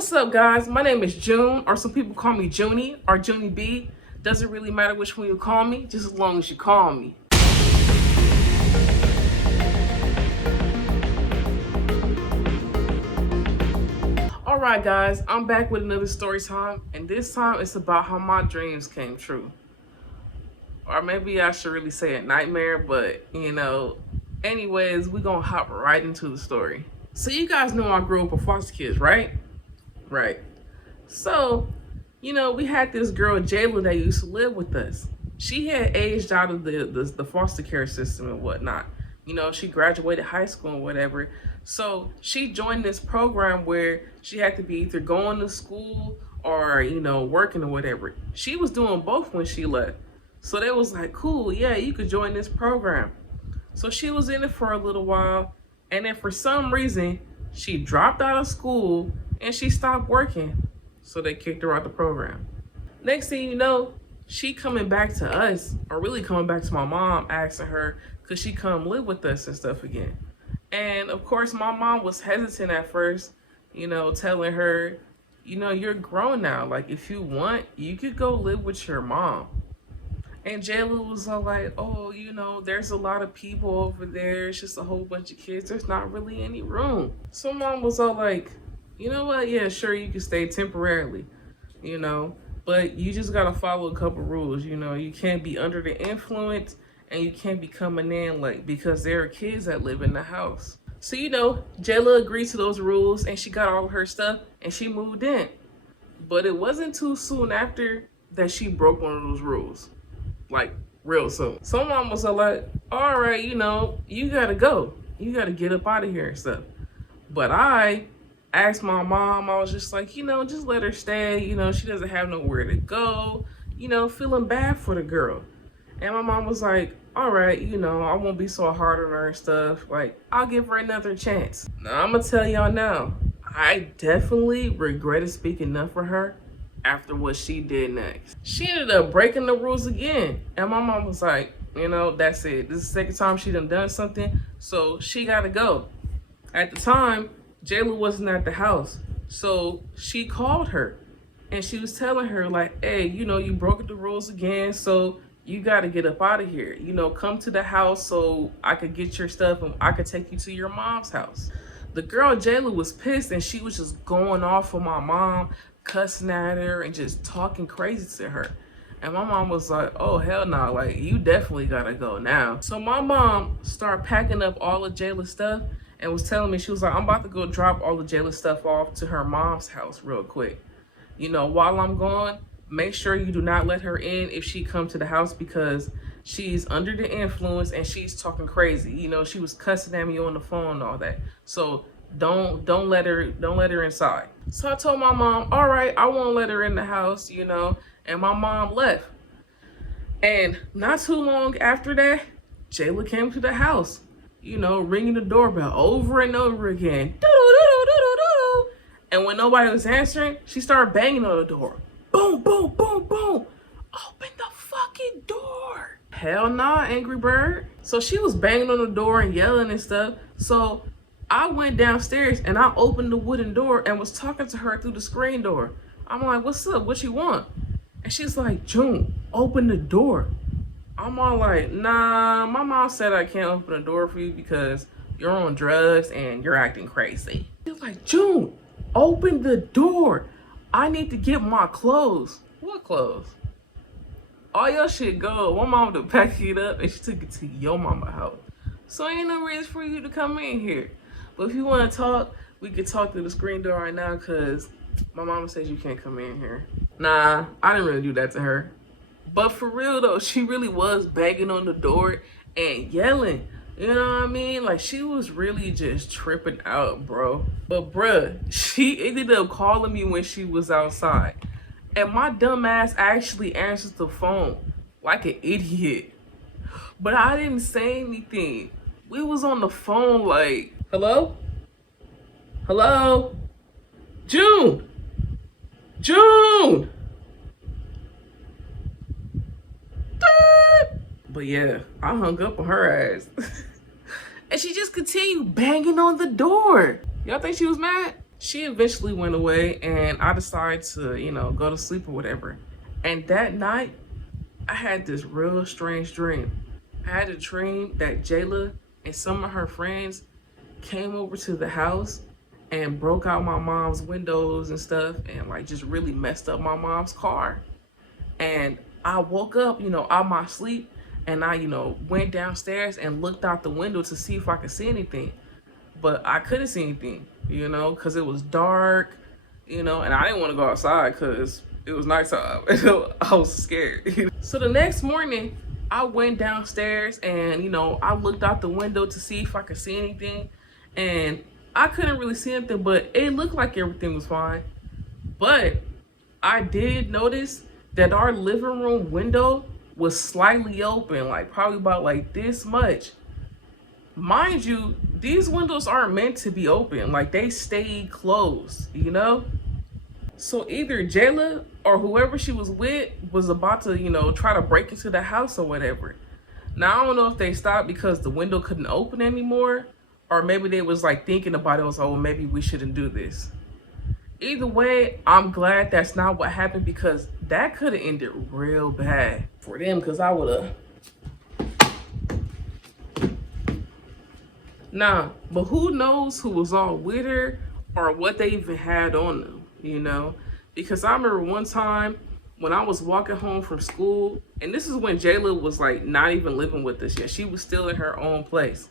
What's up, guys? My name is June, or some people call me Junie or Junie B. Doesn't really matter which one you call me, just as long as you call me. Alright guys, I'm back with another story time, and this time it's about how my dreams came true. Or maybe I should really say a nightmare, but anyways, we're gonna hop right into the story. So you guys know I grew up with foster kids, right? Right. So, we had this girl, Jayla, that used to live with us. She had aged out of the foster care system and whatnot. She graduated high school and whatever. So she joined this program where she had to be either going to school or, working or whatever. She was doing both when she left. So they was like, cool, yeah, you could join this program. So she was in it for a little while. And then for some reason, she dropped out of school and she stopped working. So they kicked her out the program. Next thing you know, she coming back to us, or really coming back to my mom, asking her, could she come live with us and stuff again? And of course, my mom was hesitant at first, telling her, you're grown now. Like, if you want, you could go live with your mom. And Jayla was all like, oh, there's a lot of people over there. It's just a whole bunch of kids. There's not really any room. So mom was all like, you know what? Yeah, sure, you can stay temporarily, but you just got to follow a couple rules. You can't be under the influence and you can't be coming in late because there are kids that live in the house. So, Jayla agreed to those rules and she got all of her stuff and she moved in. But it wasn't too soon after that she broke one of those rules. Like, real soon. So mom was like, all right, you got to go. You got to get up out of here and stuff. But I asked my mom, I was just like, just let her stay. She doesn't have nowhere to go. Feeling bad for the girl. And my mom was like, all right, I won't be so hard on her and stuff. Like, I'll give her another chance. Now, I'm going to tell y'all now, I definitely regretted speaking up for her after what she did next. She ended up breaking the rules again. And my mom was like, that's it. This is the second time she done something, so she got to go. At the time, Jayla wasn't at the house. So she called her and she was telling her like, hey, you broke the rules again. So you got to get up out of here. Come to the house so I could get your stuff and I could take you to your mom's house. The girl Jayla was pissed and she was just going off on my mom, cussing at her and just talking crazy to her. And my mom was like, oh, hell no, like, you definitely got to go now. So my mom started packing up all of Jayla's stuff and was telling me, she was like, I'm about to go drop all the Jayla's stuff off to her mom's house real quick. While I'm gone, make sure you do not let her in if she comes to the house because she's under the influence and she's talking crazy. She was cussing at me on the phone and all that. So don't let her inside. So I told my mom, all right, I won't let her in the house, and my mom left. And not too long after that, Jayla came to the house. Ringing the doorbell over and over again. Do-do-do-do-do-do-do. And when nobody was answering, she started banging on the door. Boom, boom, boom, boom. Open the fucking door. Hell nah, Angry Bird. So she was banging on the door and yelling and stuff. So I went downstairs and I opened the wooden door and was talking to her through the screen door. I'm like, what's up? What you want? And she's like, June, open the door. I'm all like, nah, my mom said I can't open the door for you because you're on drugs and you're acting crazy. She's like, June, open the door. I need to get my clothes. What clothes? All your shit go. My mom to pack it up and she took it to your mama's house. So ain't no reason for you to come in here. But if you want to talk, we could talk through the screen door right now because my mama says you can't come in here. Nah, I didn't really do that to her. But for real though, she really was banging on the door and yelling. You know what I mean? Like, she was really just tripping out, bro. But bruh, she ended up calling me when she was outside. And my dumb ass actually answered the phone like an idiot. But I didn't say anything. We was on the phone like, hello? Hello? June! June! But yeah, I hung up on her ass. And she just continued banging on the door. Y'all think she was mad? She eventually went away, and I decided to, go to sleep or whatever. And that night, I had this real strange dream. I had a dream that Jayla and some of her friends came over to the house and broke out my mom's windows and stuff and like just really messed up my mom's car. And I woke up, out my sleep, and I, went downstairs and looked out the window to see if I could see anything. But I couldn't see anything, because it was dark, and I didn't want to go outside because it was nighttime. I was scared. So the next morning, I went downstairs and, I looked out the window to see if I could see anything. And I couldn't really see anything, but it looked like everything was fine. But I did notice that our living room window was slightly open, like probably about like this much. Mind you, these windows aren't meant to be open. Like they stayed closed. So either Jayla or whoever she was with was about to, try to break into the house or whatever. Now I don't know if they stopped because the window couldn't open anymore, or maybe they was like thinking about it, was, oh, maybe we shouldn't do this. Either way, I'm glad that's not what happened, because that could have ended real bad for them, because I would have. Nah, but who knows who was all with her or what they even had on them, Because I remember one time when I was walking home from school, and this is when Jayla was like not even living with us yet. She was still in her own place.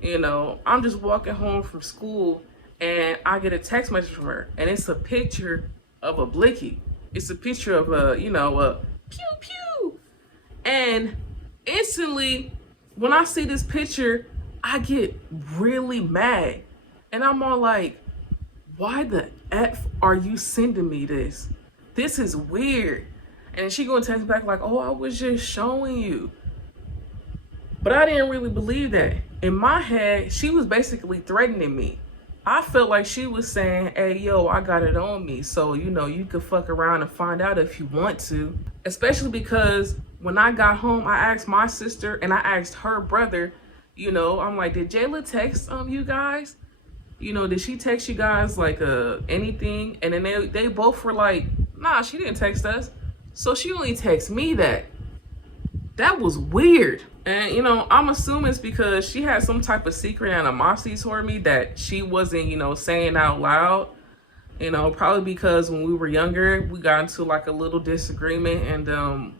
I'm just walking home from school and I get a text message from her, and it's a picture of a blicky. It's a picture of a pew pew. And instantly, when I see this picture, I get really mad. And I'm all like, why the F are you sending me this? This is weird. And she gonna text back like, oh, I was just showing you. But I didn't really believe that. In my head, she was basically threatening me. I felt like she was saying, hey, yo, I got it on me. So, you could fuck around and find out if you want to. Especially because when I got home, I asked my sister and I asked her brother, I'm like, did Jayla text you guys? Did she text you guys like anything? And then they both were like, nah, she didn't text us. So she only texted me that. That was weird. And, I'm assuming it's because she had some type of secret animosity toward me that she wasn't, saying out loud. Probably because when we were younger, we got into like a little disagreement, and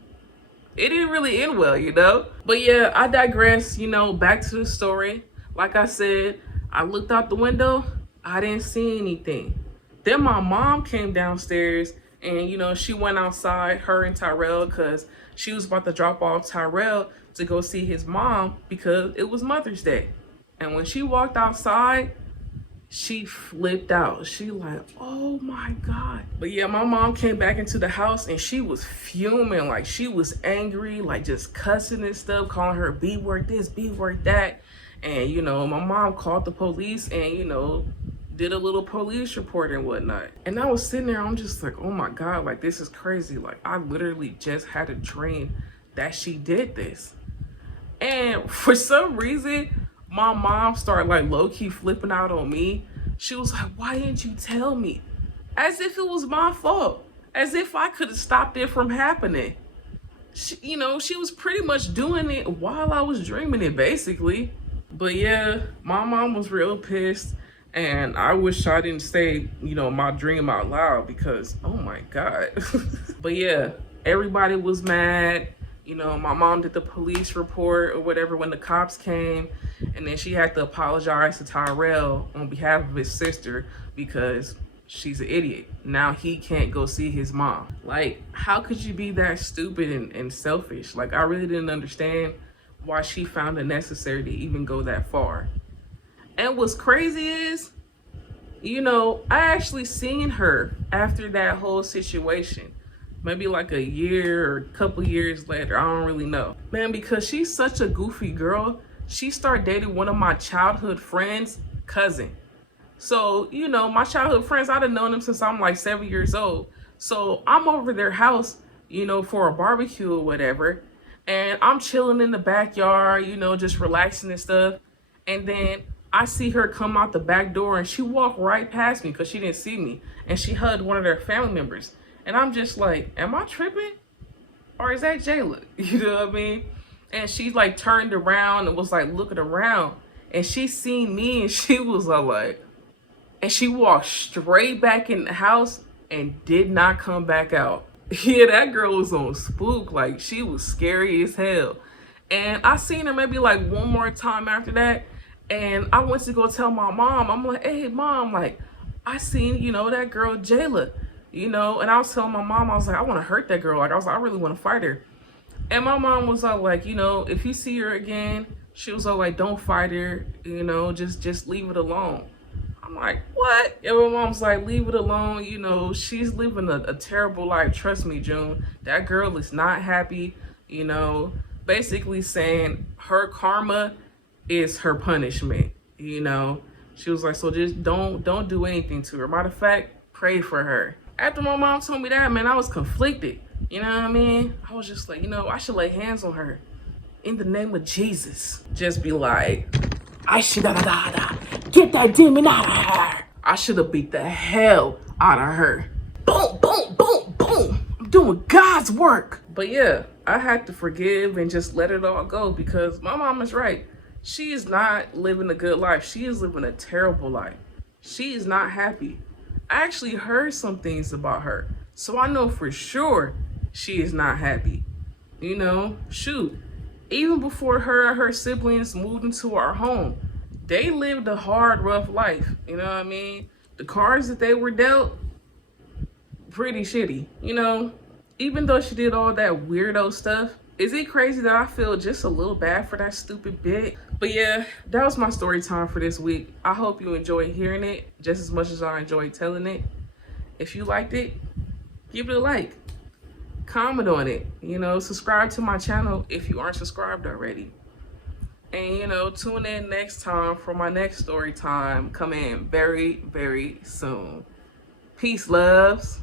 it didn't really end well. But yeah, I digress, back to the story. Like I said, I looked out the window, I didn't see anything. Then my mom came downstairs and, she went outside, her and Tyrell, because she was about to drop off Tyrell to go see his mom because it was Mother's Day. And when she walked outside, she flipped out. She like, oh my God. But yeah, my mom came back into the house and she was fuming. Like she was angry, like just cussing and stuff, calling her B word this, B word that. And, my mom called the police and, did a little police report and whatnot. And I was sitting there, I'm just like, oh my God, like this is crazy. Like I literally just had a dream that she did this. And for some reason, my mom started like low-key flipping out on me. She was like, why didn't you tell me? As if it was my fault. As if I could have stopped it from happening. She was pretty much doing it while I was dreaming it, basically. But yeah, my mom was real pissed. And I wish I didn't say, my dream out loud because, oh my God. But yeah, everybody was mad. My mom did the police report or whatever when the cops came. And then she had to apologize to Tyrell on behalf of his sister because she's an idiot. Now he can't go see his mom. Like, how could you be that stupid and selfish? Like, I really didn't understand why she found it necessary to even go that far. And what's crazy is, I actually seen her after that whole situation. Maybe like a year or a couple years later. I don't really know. Man, because she's such a goofy girl, she started dating one of my childhood friends' cousin. So, my childhood friends, I'd have known them since I'm like 7 years old. So I'm over their house, for a barbecue or whatever. And I'm chilling in the backyard, just relaxing and stuff. And then I see her come out the back door and she walked right past me because she didn't see me. And she hugged one of their family members. And I'm just like, am I tripping? Or is that Jayla? You know what I mean? And she like turned around and was like looking around. And she seen me and she was like, and she walked straight back in the house and did not come back out. Yeah, that girl was on spook. Like, she was scary as hell. And I seen her maybe like one more time after that. And I went to go tell my mom. I'm like, hey, mom, like, I seen, that girl, Jayla, and I was telling my mom, I was like, I want to hurt that girl. Like, I was like, I really want to fight her. And my mom was all like, if you see her again, she was all like, don't fight her, just leave it alone. I'm like, what? And my mom's like, leave it alone. She's living a terrible life. Trust me, June. That girl is not happy, basically saying her karma is her punishment. She was like, so just don't do anything to her. Matter of fact, pray for her. After my mom told me that, man, I was conflicted. You know what I mean? I was just like, I should lay hands on her in the name of Jesus. Just be like, I should get that demon out of her. I should have beat the hell out of her. Boom, boom, boom, boom. I'm doing God's work. But yeah, I had to forgive and just let it all go because my mom is right. She is not living a good life. She is living a terrible life. She is not happy. I actually heard some things about her. So I know for sure she is not happy. Shoot. Even before her and her siblings moved into our home, they lived a hard, rough life. You know what I mean? The cards that they were dealt, pretty shitty. Even though she did all that weirdo stuff, is it crazy that I feel just a little bad for that stupid bitch? But yeah, that was my story time for this week. I hope you enjoyed hearing it just as much as I enjoyed telling it. If you liked it, give it a like. Comment on it. Subscribe to my channel if you aren't subscribed already. And, tune in next time for my next story time coming very, very soon. Peace, loves.